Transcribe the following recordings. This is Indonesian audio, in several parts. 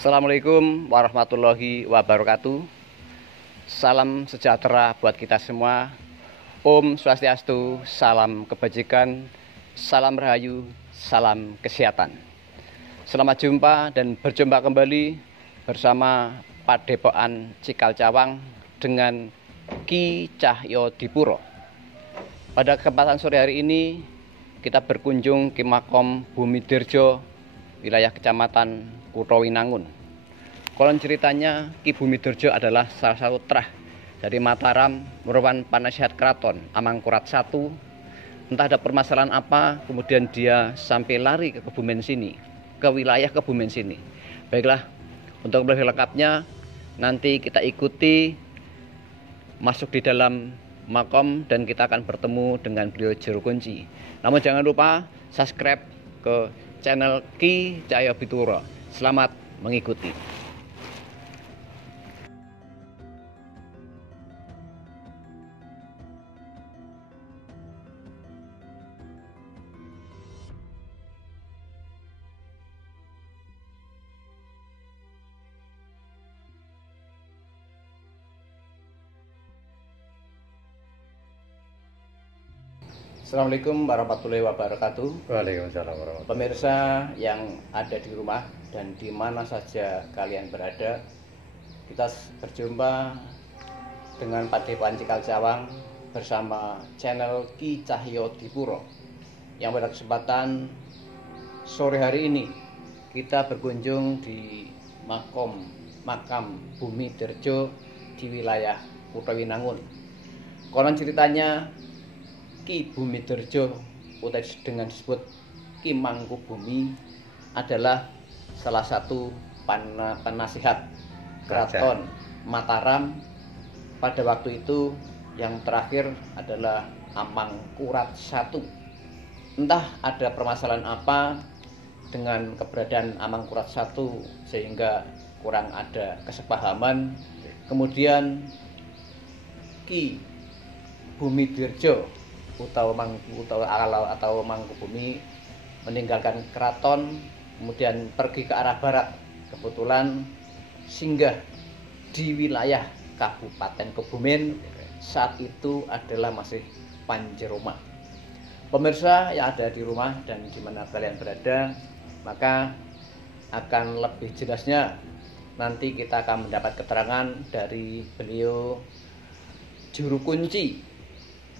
Assalamualaikum warahmatullahi wabarakatuh. Salam sejahtera buat kita semua. Om Swastiastu, salam kebajikan, salam rahayu, salam kesehatan. Selamat jumpa dan berjumpa kembali bersama Padepokan Cikal Cawang dengan Ki Cahyodipuro. Pada kesempatan sore hari ini kita berkunjung ke Makom Bumi Dirjo, wilayah Kecamatan Kutowinangun. Konon ceritanya Ki Bumi Dirjo adalah salah satu trah dari Mataram, merupakan penasihat keraton Amangkurat I. Entah ada permasalahan apa, kemudian dia sampai lari ke Kebumen sini, ke wilayah Kebumen sini. Baiklah, untuk lebih lengkapnya nanti kita ikuti masuk di dalam makom dan kita akan bertemu dengan beliau juru kunci. Namun jangan lupa subscribe ke channel Ki Cahyodipuro. Selamat mengikuti. Assalamualaikum warahmatullahi wabarakatuh. Waalaikumsalam warahmatullahi wabarakatuh. Pemirsa yang ada di rumah dan di mana saja kalian berada, kita berjumpa dengan Padepokan Cikal Cawang bersama channel Ki Cahyodipuro. Yang pada kesempatan sore hari ini kita berkunjung di makam Bumi Dirjo di wilayah Kutowinangun. Konon ceritanya Ki Bumi Dirjo atau dengan disebut Ki Mangkubumi adalah salah satu penasihat keraton Mataram pada waktu itu. Yang terakhir adalah Amangkurat I. Entah ada permasalahan apa dengan keberadaan Amangkurat I sehingga kurang ada kesepahaman. Kemudian Ki Bumi Dirjo atau Mangkubumi meninggalkan keraton, kemudian pergi ke arah barat. Kebetulan singgah di wilayah Kabupaten Kebumen, saat itu adalah masih Panjeroma. Pemirsa yang ada di rumah dan di mana kalian berada, maka akan lebih jelasnya nanti kita akan mendapat keterangan dari beliau juru kunci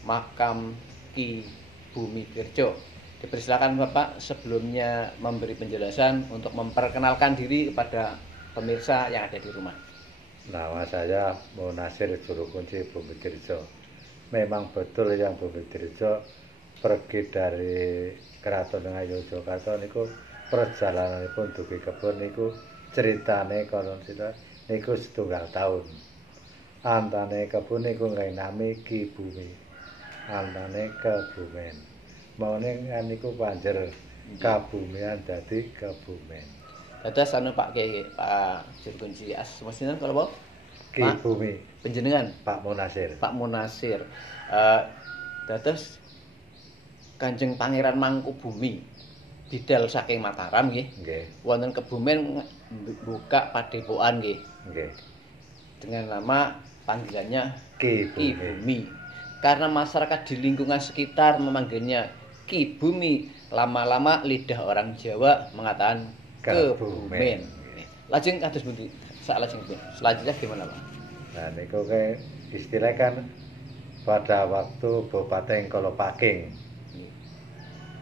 makam Ki Bumi Dirjo. Dipersilakan Bapak sebelumnya memberi penjelasan untuk memperkenalkan diri kepada pemirsa yang ada di rumah. Nama saya Munasir, juru kunci Bumi Dirjo. Memang betul yang Bumi Dirjo pergi dari Keraton Ngayogyakarta niku perjalananipun dugi kebon niku ceritane konon sira niku 1 tahun. Antane kebun niku nami Ki Bumi. Antane Kebumen. Maune niku panjer Kabumian dadi Kebumen. Dados anu Pak juru kunci asmasinten kalau mau Ki Bumi. Penjenengan Pak Munasir. Pak Munasir. Dados Kanjeng Pangeran Mangkubumi bidal saking Mataram nggih. Nggih. Wonten Kebumen buka padepokan nggih. Nggih. Dengan nama panggilannya Ki Ki Bumi. Karena masyarakat di lingkungan sekitar memanggilnya Ki Bumi, lama-lama lidah orang Jawa mengatakan Kebumen. Lajeng kados pundi? Selanjutnya gimana, Pak? Nah niku ke istilah kan pada waktu Bupati Kolopaking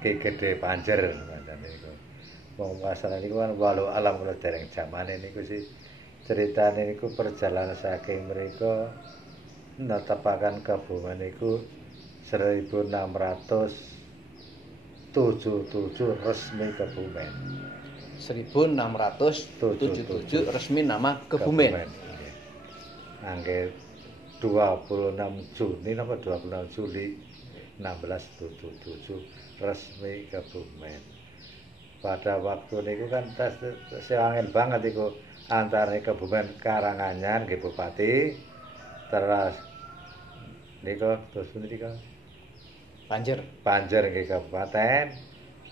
Ki Gede Panjer ngoten niku. Wong masalah niku kan walau alam kula dereng jamane niku sih ceritane niku perjalanan saking mriku netepaken Kebumen niku 1677 resmi Kebumen. 1677 resmi nama Kebumen. Nggih. 26 Juni napa 26 Juli 1677 resmi Kebumen. Pada waktu niku kan sewangen banget iku antara Kebumen Karanganyar nggih Bupati, terus niku terus punika Banjur nggih kabupaten,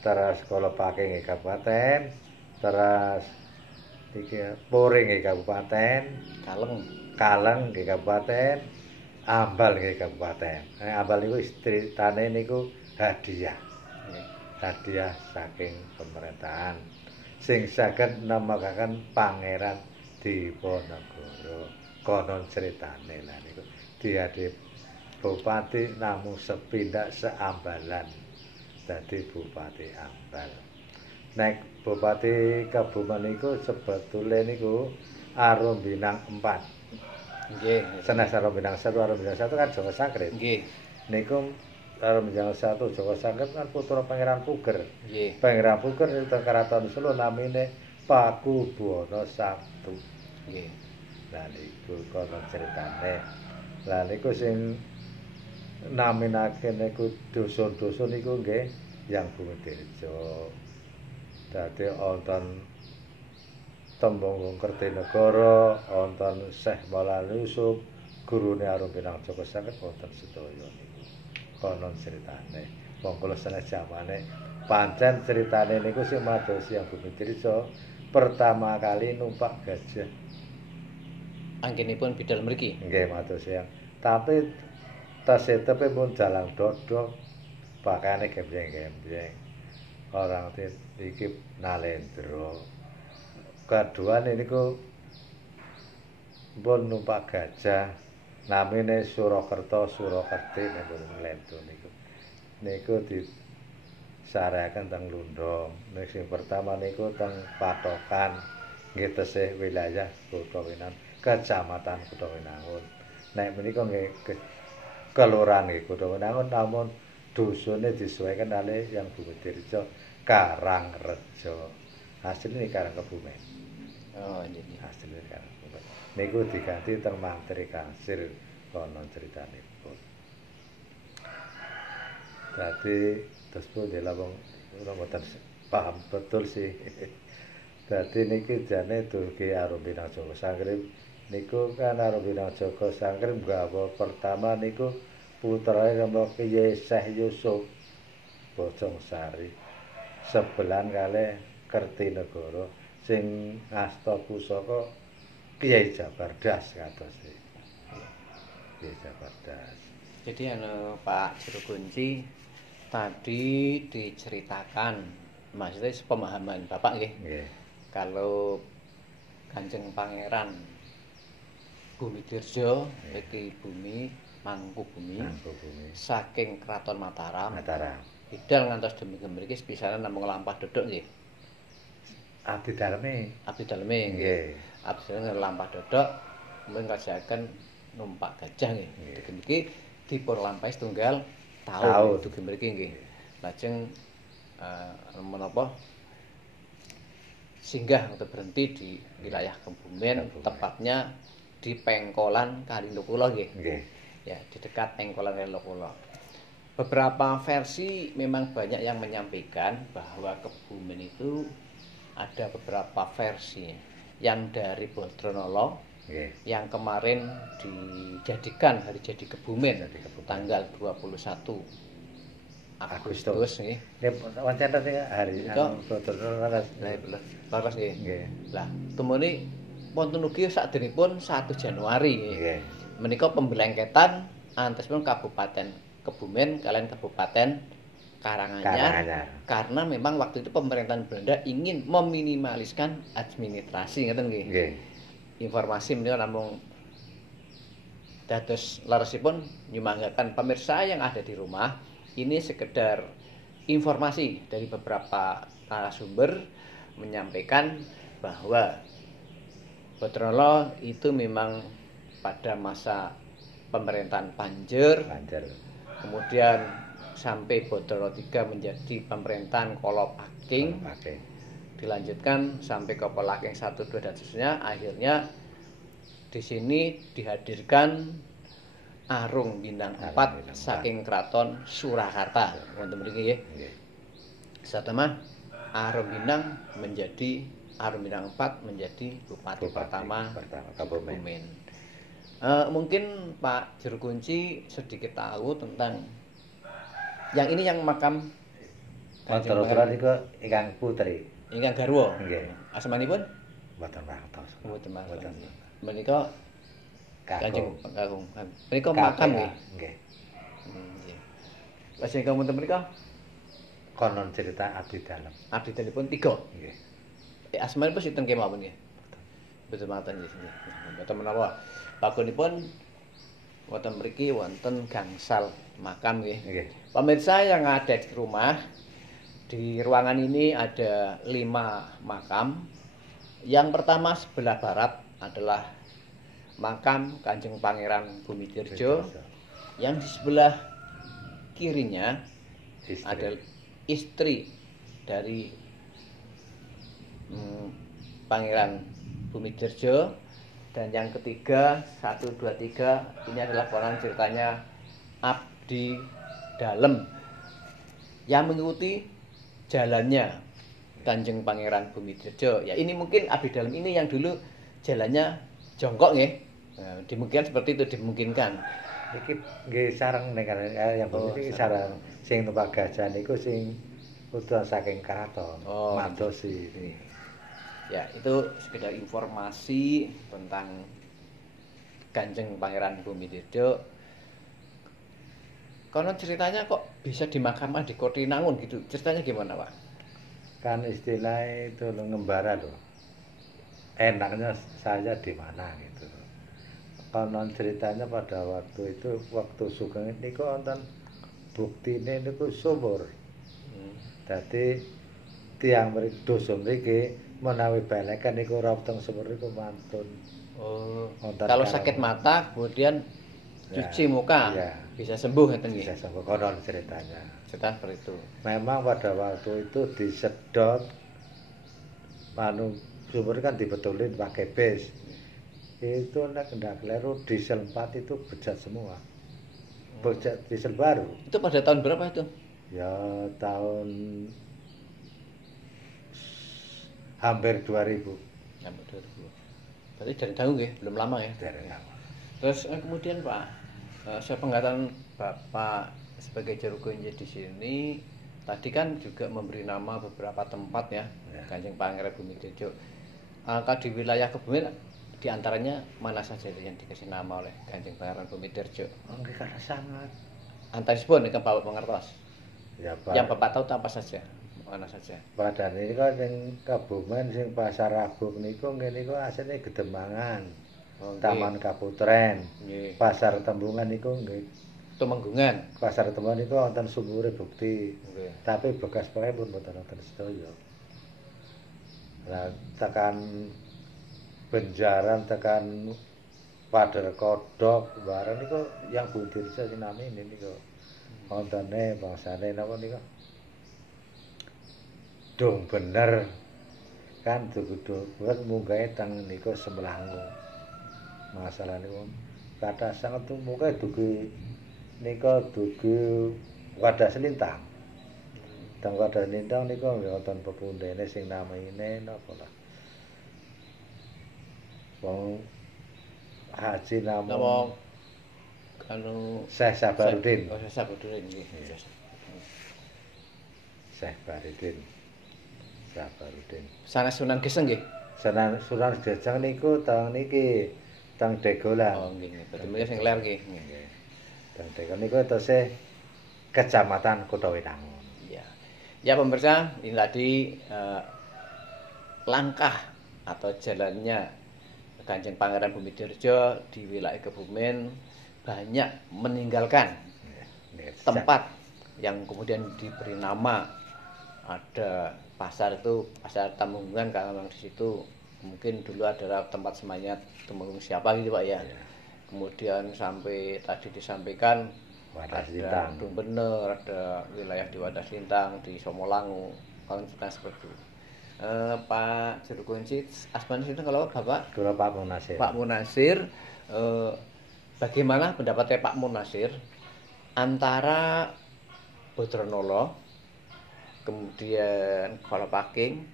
terus Kolopaking nggih kabupaten, terus iki Puring nggih kabupaten, Kaleng nggih kabupaten, Ambal nggih kabupaten. Ambal niku istritane niku hadiah. Hadiah saking pemerintahan sing saged nemekaken Pangeran Diponegoro. Konon critane lah niku diadhe Bupati namung sepindak seambalan dadi Bupati Ambal. Nek Bupati Kebumen niku sebetule niku Arumbinang 4. Nggih. Sanes Arumbinang 1 kan Joko Sangkrit. Nggih. Niku Arumbinang 1 Joko Sangkrit kan putra Pangeran Puger. Nggih. Pangeran Puger ing Karaton Solo namine Pakubuwana I. Nggih. Lah niku konon critane. Lah niku sing naminake niku dusun-dusun niku nggih Yang Bumidirjo. Dadi wonten Tembung Kertinegara, wonten Syekh Maulana Yusuf, gurune Arumbinang Joko Sangkrit wonten sedaya niku. Konon critane. Wong kula sanes jamane pancen critane niku sing madosi Yang Bumidirjo pertama kali numpak gajah. Anggenipun bidal mriki. Nggih madosi yang. Tapi tasitepe pun dalang dodok, pakane gembleng-gembleng. Orang iki Nalendra. Kaduane niku pun numpak gajah. Namine Surakerta Surakerti niku Nalendra niku. Niku disarekaken teng Lundong. Nek sing pertama niku teng Patokan, nggih tesih wilayah Kutha Winangun, Kecamatan Kutha Winangun. Nek menika nggih kelurahan nggih Kutha Winangun namun dusune disesuaikan kalih Yang Bumidirjo Karangrejo. Asline Karangkebumen. Oh, nggih. Asline Karangkebumen. Niku diganti teng Mantri Kasil konon critanipun. Dadi terus pun wong mboten paham betul sih. Dadi niki jane dugi Arumbinang Joko Sangkrit niku kan Arumbinang Joko Sangkrit gawa pertama niku putrane nama Kyai Syekh Yusuf Bojongsari sebelan kalih Kertinegara sing ngasta pusaka Kyai Jabardas kados iki. Kyai Jabardas. Jadi Pak Juru Kunci tadi diceritakan maksudnya pemahaman Bapak nggih. Nggih. Kalau Kanjeng Pangeran Bumidirjo iki bumi Mangkubumi saking Kraton Mataram. Bidal ngantos demikian mriki sepisanan namung lampah dodok nggih. Abdi daleme. Nggih. Abdi daleme lampah dodok mung ngajaken numpak gajah nggih. Niki dipun lampahi setunggal taun dugi mriki nggih. Lajeng menapa singgah atau berhenti di wilayah Kebumen, tepatnya di Pengkolan Kalilukula nggih. Ya, di dekat Pengkolan Kalilukula. Beberapa versi memang banyak yang menyampaikan bahwa Kebumen itu ada beberapa versi yang dari Bodronolo yang kemarin dijadikan hari jadi Kebumen tanggal 21 Agustus nggih. Pancen hari Bodronolo laras nggih. Lah, tumuni wonten ugi sakderengipun 1 Januari nggih. Menika pembelengketan antosipun Kabupaten Kebumen kalian Kabupaten Karanganyar. Karena memang waktu itu pemerintahan Belanda ingin meminimaliskan administrasi ngeten nggih. Informasi menika namung dados leresipun nyumanggaken pemirsa yang ada di rumah ini sekedar informasi dari beberapa narasumber menyampaikan bahwa Bodronolo itu memang pada masa pemerintahan Panjer. Kemudian sampai Bodronolo III menjadi pemerintahan Kolopaking. Dilanjutkan sampai ke Polaking 1, 2 dan seterusnya. Akhirnya di sini dihadirkan Arung Bintang 4 saking Kraton Surakarta. Wonten mriki nggih. Satemah Arung Bintang Arung Bintang 4 menjadi Bupati pertama Kebumen. Mungkin Pak Juru Kunci sedikit tahu tentang yang ini yang makam Kanjeng Pangeran niku ingkang putri. Ingkang garwa. Nggih. Asmanipun? mboten mangertos. Mboten mangertos. Mboten. Menika Kanjeng Kakung. Menika makam nggih. Nggih. Nggih. Lajeng kamunten menika Konon cerita abdi dalem. abdi dalipun 3. Nggih. Asmanipun sinten kemawon nggih? Betul maten nggih. Mboten menawa pagunipun wonten mriki wonten gangsal makam nggih. Nggih. Pemirsa yang ada di rumah, di ruangan ini ada 5 makam. Yang pertama sebelah barat adalah makam Kanjeng Pangeran Bumidirjo. Yang di sebelah kirinya adalah istri dari Pangeran Bumidirjo. Dan yang ketiga, 1, 2, 3, ini adalah konon ceritanya abdi dalem yang mengikuti jalannya Kanjeng Pangeran Bumidirjo. Ya ini mungkin abdi dalem ini yang dulu jalannya jongkok nggih. Nah, dimungkinkan seperti itu, dimungkinkan. Iki nggih sareng nek yang iki sareng sing numpak gajah niku sing utusan saking keraton. Madosi. Ya, itu sekedar informasi tentang Kanjeng Pangeran Bumidirjo. Konon ceritanya kok bisa dimakamkan di Kotinangun gitu. Ceritanya gimana, Pak? Kan istilahnya itu ngembara loh. Enaknya saya di mana gitu. Konon ceritanya pada waktu itu, waktu Sugeng niku wonten buktine niku sumur. Dadi tiyang mriki dosa mriki menawi balekan niku ora teng sumur niku mantun. Oh. Kalau sakit mata kemudian cuci muka bisa sembuh ngeten nggih. Bisa sembuh konon ceritanya. Cerita seperti itu. Memang pada waktu itu disedot sumur kan dibetulin pakai bes. Itu nek ndak kleru diesel 4 itu bejat semua. Bejat diesel baru. Itu pada tahun berapa itu? Ya tahun hampir 2000. Hampir 2000. Berarti dari tahun nggih, belum lama ya. Dari lama. Terus kemudian Pak, saya penglihatan Bapak sebagai juru kunci di sini tadi kan juga memberi nama beberapa tempat ya. Kanjeng Pangeran Bumidirjo. Kalau di wilayah Kebumen di antaranya mana saja yang dikasih nama oleh Kanjeng Pangeran Bumidirjo? Nggih karena sangat. Antarisipun nek Bapak mengertos. Ya, Pak. Yang Bapak tahu apa saja? Mana saja? Padahal ini kan sing Kebumen sing Pasar Rabuk niku ngene niku asline Gedemangan. Taman Kaputren. Pasar Tembungan niku nggih Tumenggungan. Pasar Tembungan niku wonten sumure bukti. Nggih. Tapi bekas pakai pun mboten wonten sedaya. Lah tekan Benjaran tekan Pader Kodok bareng niku yang Budirjo sinami niku. Wontene bangsane napa niku? Dong bener kan dudu munggahe teng niku Sembelangu. Masalah niku kathah sanget munggahe dugi nika dugi Wadah Selintang. Teng Wadah Selintang niku nggih wonten pepundhene sing namine napa lah. Wong Haji Nama anu Syekh Sabarudin. Oh, Syekh Sabarudin nggih. Syekh Baridin. Sabarudin. Sanes Sunan Geseng nggih. Sunan Geseng niku teng niki teng Degolan. Oh nggih. Berarti menika sing ler nggih. Nggih. Teng Degolan niku tesih Kecamatan Kutawinangun. Iya. Ya pemirsa, ini tadi langkah atau jalannya Kanjeng Pangeran Bumidirjo di wilayah Kebumen banyak meninggalkan tempat yang kemudian diberi nama. Ada pasar itu pasar Temenggungan karena memang di situ mungkin dulu adalah tempat semayat Temenggung siapa gitu Pak ya. Kemudian sampai tadi disampaikan Wadah ada Lintang. Bener, ada wilayah di Wadah Lintang, di Somolangu, kalau sudah seperti itu. Pak Juru Kunci, Asman itu kalau Bapak? Kula Pak Munasir. Pak Munasir, bagaimana pendapatnya Pak Munasir antara Bodronolo, kemudian Kolopaking,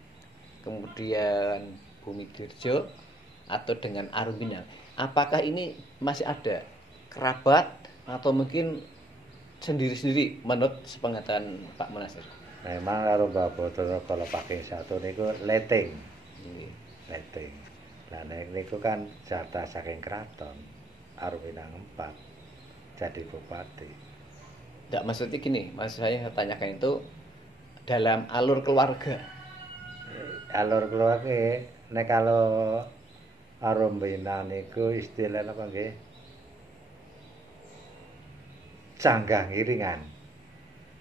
kemudian Bumidirjo, atau dengan Arumbinan? Apakah ini masih ada kerabat atau mungkin sendiri-sendiri menurut sepengetahuan Pak Munasir? Memang karo Mbak Bodrono kalau pakai satu niku leteng. letting. Lah niku kan jatah saking kraton Arwinang 4 jadi bupati. Enggak, maksudnya gini, maksud saya tanyakan itu dalam alur keluarga. Alur keluarga nek kalau Arwinang niku istilahnya apa nggih? Canggah ngiringan.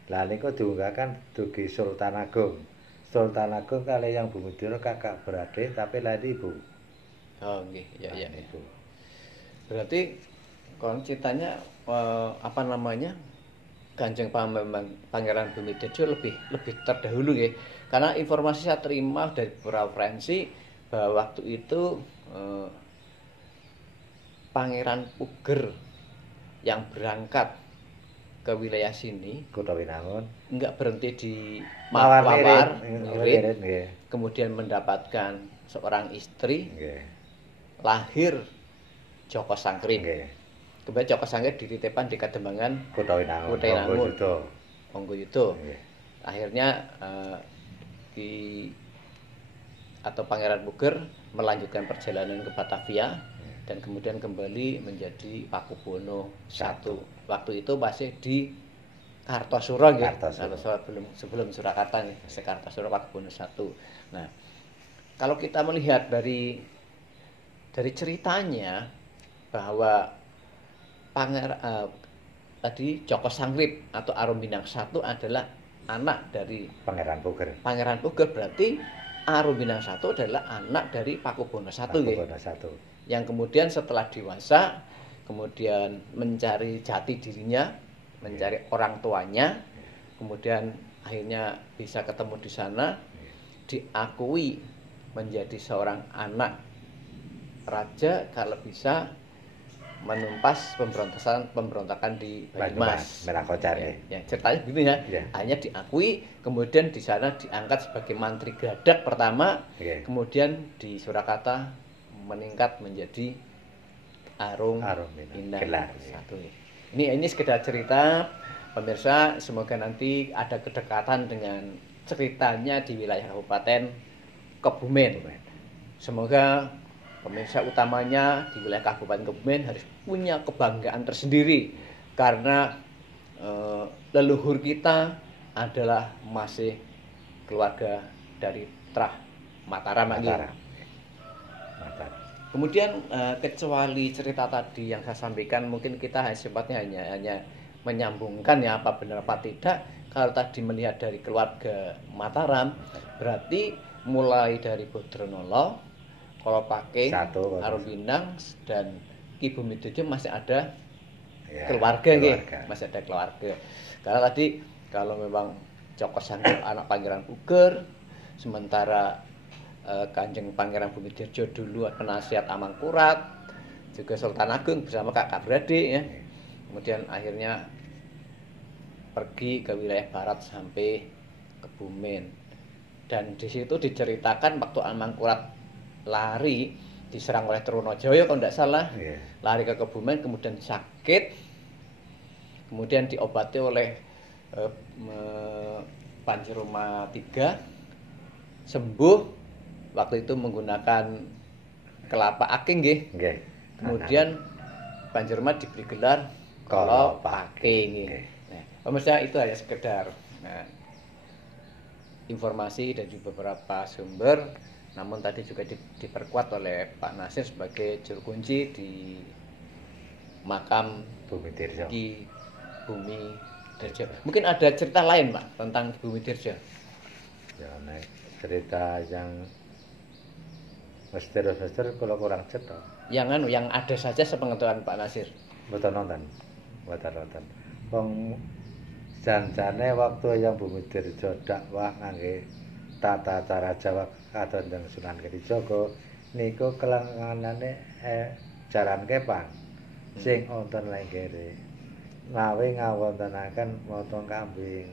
Lah niku diunggahkan dugi Sultan Agung. Sultan Agung kali yang Bumidoro kakak beradik tapi lagi ibu. Oh nggih, ya ya. Ibu. Berarti kon ceritanya apa namanya? Kanjeng Pangeran Bumidirjo lebih terdahulu ya. Karena informasi saya terima dari beberapa referensi bahwa waktu itu Pangeran Puger yang berangkat ke wilayah sini Kota Winangun enggak berhenti di Mawar Wirid, nggih. kemudian mendapatkan seorang istri, Nggih. lahir Joko Sangkring. Nggih. Kemudian Joko Sangkring dititipkan di Kademangan Kota Winangun. Kota Winangun. Monggo Monggoyudo. Nggih. Akhirnya atau Pangeran Puger melanjutkan perjalanan ke Batavia dan kemudian kembali menjadi Pakubono I. Waktu itu masih di Kartosuro ya. Sebelum Surakarta nih, Kartosuro Pakubono I. Nah, kalau kita melihat dari ceritanya bahwa tadi Joko Sangkrip atau Arumbinang I adalah anak dari Pangeran Puger. Pangeran Puger, berarti Arumbinang I adalah anak dari Pakubono I. Pakubono I. Yang kemudian setelah dewasa kemudian mencari jati dirinya, mencari orang tuanya, kemudian akhirnya bisa ketemu di sana, diakui menjadi seorang anak raja kalau bisa menumpas pemberontakan di Banyumas. Merangkocar ya. Ceritanya begini ya. Hanya diakui, kemudian di sana diangkat sebagai mantri Gadak pertama, kemudian di Surakarta meningkat menjadi Arumbinang I. Ini sekedar cerita pemirsa, semoga nanti ada kedekatan dengan ceritanya di wilayah Kabupaten Kebumen. Semoga pemirsa utamanya di wilayah Kabupaten Kebumen harus punya kebanggaan tersendiri karena leluhur kita adalah masih keluarga dari Trah Mataram. Kemudian kecuali cerita tadi yang saya sampaikan, mungkin kita sifatnya hanya menyambungkan ya, apa benar apa tidak. Kalau tadi melihat dari keluarga Mataram, berarti mulai dari Bodronolo, kalau pakai Arumbinang dan Ki Bumidirjo masih ada keluarga. Masih ada keluarga. Karena tadi kalau memang Joko Sangkring anak Pangeran Puger, sementara Kanjeng Pangeran Bumidirjo dulu penasihat Amangkurat, juga Sultan Agung bersama kakak beradik ya. Kemudian akhirnya pergi ke wilayah barat sampai Kebumen. Dan di situ diceritakan waktu Amangkurat lari diserang oleh Trunojoyo kalau tidak salah, lari ke Kebumen kemudian sakit, kemudian diobati oleh Panjeruma III, sembuh. Waktu itu menggunakan kelapa aking nggih. Kemudian Panjeruma diberi gelar Kolopaking. Nah, pemirsa itu hanya sekedar informasi dari beberapa sumber, namun tadi juga diperkuat oleh Pak Nasir sebagai juru kunci di makam Bumidirjo. Ki Bumidirjo. Mungkin ada cerita lain, Pak, tentang Bumidirjo. Ya, nek cerita yang misterius-misterius kalau kurang cetok. Yang ada saja sepengetahuan Pak Nasir. Mboten nonton. Wong janjane waktu yang Bumidirjo dakwah ngangge tata cara Jawa kadondeng Sunan Kalijaga niku kelanganane jaran kepang sing wonten lenggere. Nawe ngawontenaken motong kambing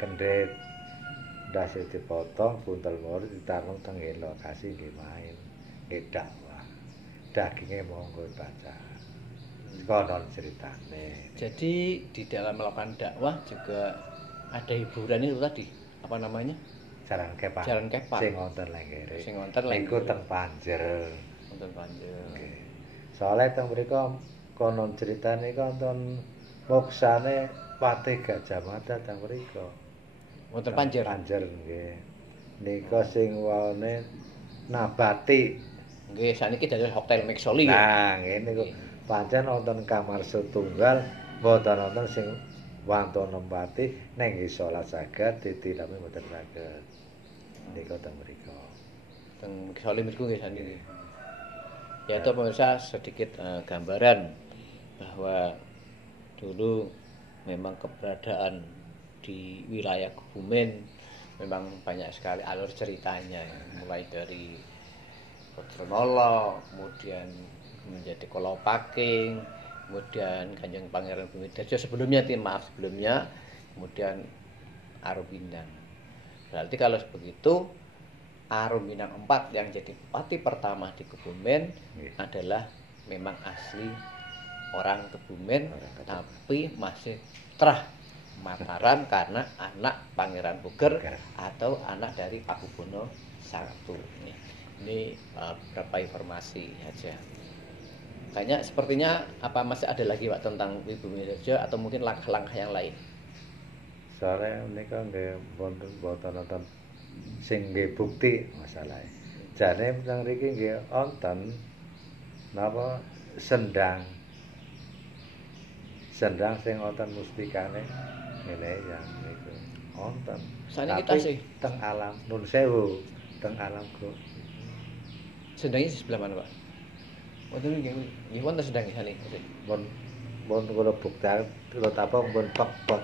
kendhit. Ndase dipotong, buntel mur ditanung teng lokasi nggih main, nggih dakwah. Daginge monggo baca. Konon ceritane. Jadi di dalam melakukan dakwah juga ada hiburan itu tadi, apa namanya? Jalan Kepang. Jalan Kepang. Sing wonten Lenggere. Sing wonten Niku Lenggere. teng Panjer. Wonten Panjer. Nggih. Soale teng mriku konon critane wonten moksane Patih Gajah Mada teng mriku. Wonten Panjer. Panjer nggih. Nika sing waone Nabati. Nggih, sakniki dados Hotel Mexoli. Nah, ngene niku pancen wonten kamar setunggal, mboten wonten sing wonten nempati ning nggih salat saged ditilami mboten saged. Nika teng mriku. Teng Mexoli mriku nggih sakniki. Ya itu pemirsa sedikit gambaran bahwa dulu memang keberadaan di wilayah Kebumen memang banyak sekali alur ceritanya, mulai dari Potronolo, kemudian menjadi Kolopaking, kemudian Kanjeng Pangeran Bumidarjo sebelumnya, kemudian Arumindang. Berarti kalau begitu Arumindang IV yang jadi pati pertama di Kebumen adalah memang asli orang Kebumen, tapi masih terah Mataram karena anak Pangeran Puger atau anak dari Pakubono I. Ini beberapa informasi saja. Kayaknya sepertinya apa masih ada lagi Pak tentang Ibu Bumidarjo atau mungkin langkah-langkah yang lain? Soale menika nggih wonten wonten sing nggih bukti masalah. Jane teng mriki nggih wonten napa sendang. Sendang sing wonten mustikane ngene ya niku. Wonten. Saniki tasih teng alam Nun Sewu, teng alam kok. Sendangnya di sebelah mana, Pak? Wonten nggih wonten sendangnya saniki. Mun kula bukti kula tapok pun pek-pek.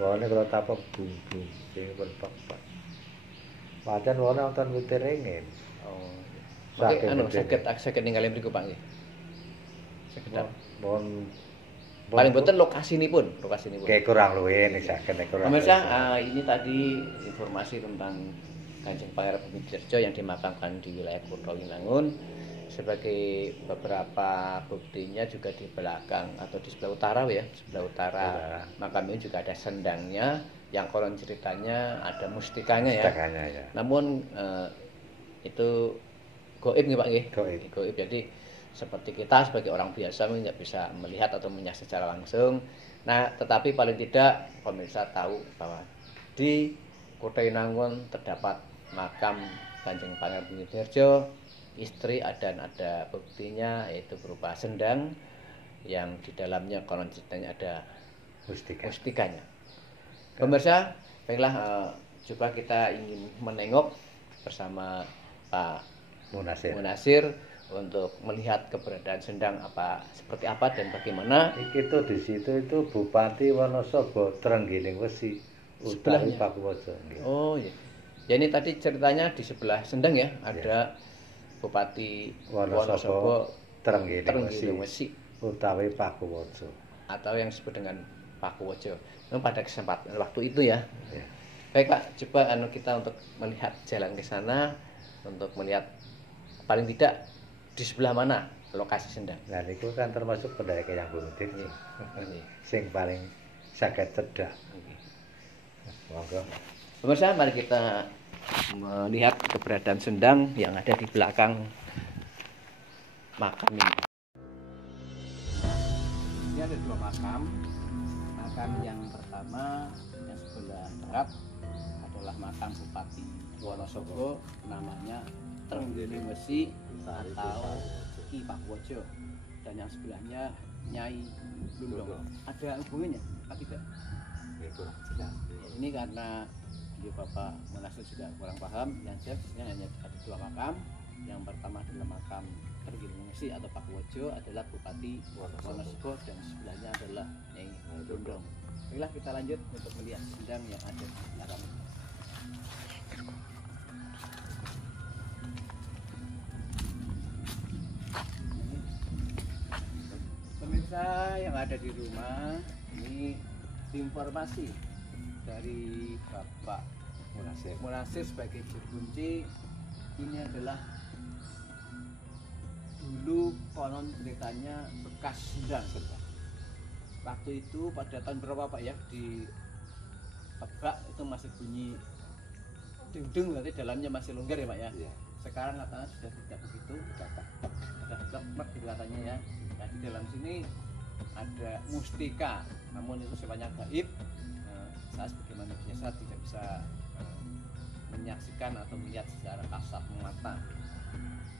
Wone kula tapok bung-bung sing pun pek-pek. Pancen wone wonten witiringin. Oh. Oke, saged ningali mriku Pak nggih. Saged. Paling boten lokasinipun. Kayak kurang luwih nek saged nek kurang. Pemirsa, ini tadi informasi tentang Kanjeng Pangeran Bumidarjo yang dimakamkan di wilayah Kutha Winangun. Sebagai beberapa buktinya juga di belakang atau di sebelah utara ya, sebelah utara makam ini juga ada sendangnya yang konon ceritanya ada mustikanya ya. Ya. Namun itu goib nih Pak nggih. Goib. Jadi seperti kita sebagai orang biasa tidak bisa melihat atau menyaksikan secara langsung. Nah, tetapi paling tidak pemirsa tahu bahwa di Kutha Winangun terdapat makam Kanjeng Pangeran Bumidarjo, istri dan ada buktinya yaitu berupa sendang yang di dalamnya konon ceritanya ada mustikanya. Pemirsa, baiklah coba kita ingin menengok bersama Pak Munasir untuk melihat keberadaan sendang seperti apa dan bagaimana. Itu di situ itu Bupati Wonosobo Trenggiling Wesi utawi Pakuwojo. Oh iya. Ya ini tadi ceritanya di sebelah sendang ya, ada Bupati Wonosobo Trenggiling Wesi utawi Pakuwojo atau yang disebut dengan Pakuwojo. Pada kesempatan waktu itu ya. Baik Pak, coba kita untuk melihat jalan ke sana untuk melihat paling tidak di sebelah mana lokasi sendang. Nah niku kan termasuk pendaya yang Bumidir. Sing paling saged cedhak. Monggo. Pemirsa, mari kita melihat keberadaan sendang yang ada di belakang makam ini. Ini ada dua makam. Makam yang pertama yang sebelah barat adalah makam Bupati Wonosobo, namanya Trenggiling Wesi atau Ki Pakuwojo, dan yang sebelahnya Nyai Lundong. Ada hubungannya? Apa tidak? Ini karena Bapak Munasir juga kurang paham. Yang jelasnya hanya ada dua makam. Yang pertama adalah makam Trenggiling Wesi atau Pakuwojo adalah Bupati Wonosobo, dan sebelahnya adalah Nyai Lundong. Baiklah kita lanjut untuk melihat sendang yang ada di belakang. Pemirsa yang ada di rumah, ini informasi dari Bapak Munasir sebagai juru kunci. Ini adalah dulu konon ceritanya bekas sendang. Waktu itu pada tahun berapa Pak ya, di tebak itu masih bunyi dinding berarti dalamnya masih longgar ya Pak ya. Iya. Sekarang katanya sudah tidak begitu, sudah keplek gitu katanya ya. Nah, di dalam sini ada mustika, namun itu sifatnya gaib. Saya sebagai manusia biasa tidak bisa menyaksikan atau melihat secara kasat mata.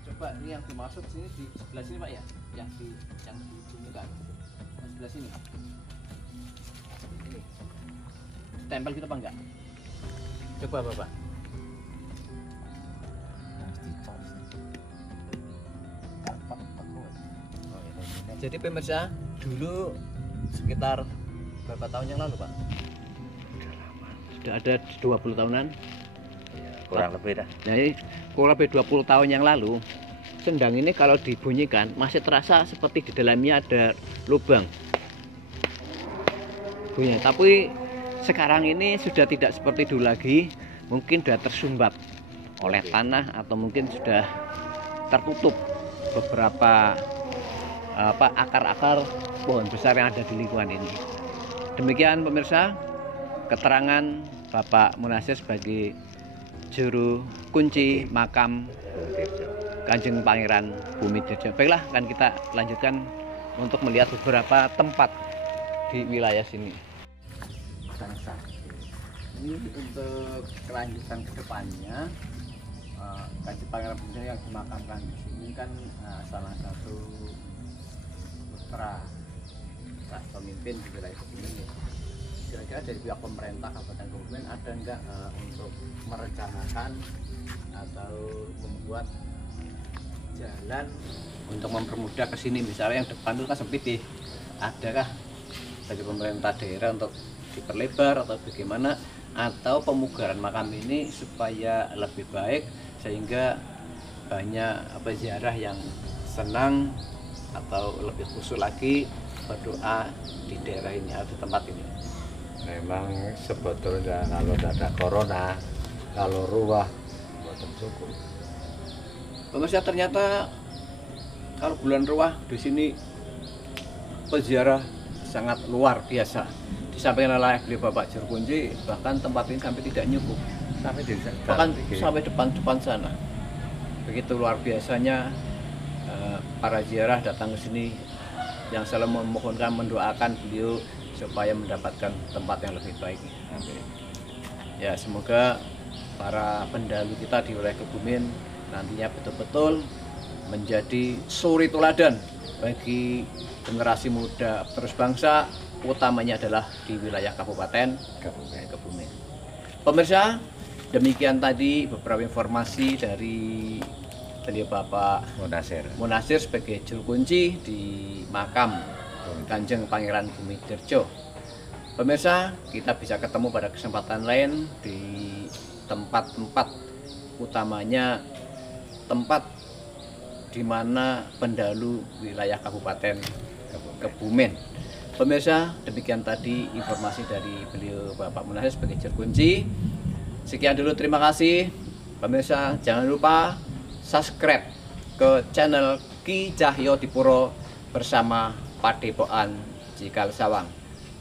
Coba ini yang dimaksud sini di sebelah sini Pak ya, yang dibunyikan sebelah sini. Ini tempel gitu apa enggak? Coba Bapak. Jadi pemirsa, dulu sekitar berapa tahun yang lalu Pak? Sudah ada 20 tahunan? Ya, kurang lebih dah. Nah, ini kurang lebih 20 tahun yang lalu, sendang ini kalau dibunyikan masih terasa seperti di dalamnya ada lubang bunyi. Tapi sekarang ini sudah tidak seperti dulu lagi, mungkin sudah tersumbat oleh tanah atau mungkin sudah tertutup beberapa akar-akar pohon besar yang ada di lingkungan ini. Demikian pemirsa, keterangan Bapak Munasir sebagai juru kunci makam Kanjeng Pangeran Bumidirjo. Baiklah, akan kita lanjutkan untuk melihat beberapa tempat di wilayah sini. Ini untuk kelanjutan ke depannya, Kanjeng Pangeran Bumidirjo yang dimakamkan di sini kan salah satu putra pemimpin di wilayah Kebumen. Kira-kira dari pihak pemerintah Kabupaten Kebumen ada enggak untuk merencanakan atau membuat jalan untuk mempermudah ke sini, misalnya yang depan itu kan sempit nih, adakah dari pemerintah daerah untuk diperlebar atau bagaimana, atau pemugaran makam ini supaya lebih baik sehingga banyak ziarah yang senang atau lebih khusyuk lagi berdoa di daerah ini atau tempat ini. Memang sebetulnya kalau tidak ada corona, kalau ruah buatan cukup. Pemirsa, ternyata kalau bulan ruah di sini peziarah sangat luar biasa. Disampaikan oleh beliau Bapak Juru Kunci, bahkan tempat ini sampai tidak nyukup, bahkan sampai depan sana. Begitu luar biasanya para ziarah datang ke sini yang selalu memohonkan, mendoakan beliau supaya mendapatkan tempat yang lebih baik. Ya, semoga para pendalu kita di wilayah Kebumen nantinya betul-betul menjadi suri teladan bagi generasi muda terus bangsa, utamanya adalah di wilayah Kabupaten Kebumen. Pemirsa, demikian tadi beberapa informasi dari beliau Bapak Munasir sebagai juru kunci di makam Kanjeng Pangeran Bumidirjo. Pemirsa, kita bisa ketemu pada kesempatan lain di tempat-tempat, utamanya tempat di mana pendalu wilayah Kabupaten Kebumen. Pemirsa, demikian tadi informasi dari beliau Bapak Munasir sebagai juru kunci. Sekian dulu, terima kasih. Pemirsa, jangan lupa subscribe ke channel Ki Cahyo Dipuro bersama Padepokan Cikal Sawang.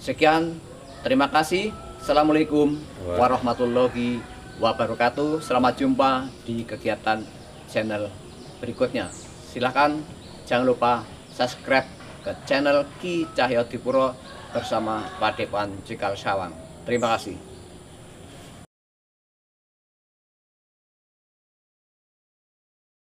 Sekian, terima kasih. Assalamualaikum warahmatullahi wabarakatuh. Selamat jumpa di kegiatan channel berikutnya. Silakan jangan lupa subscribe ke channel Ki Cahyo Dipuro bersama Padepokan Cikal Sawang. Terima kasih.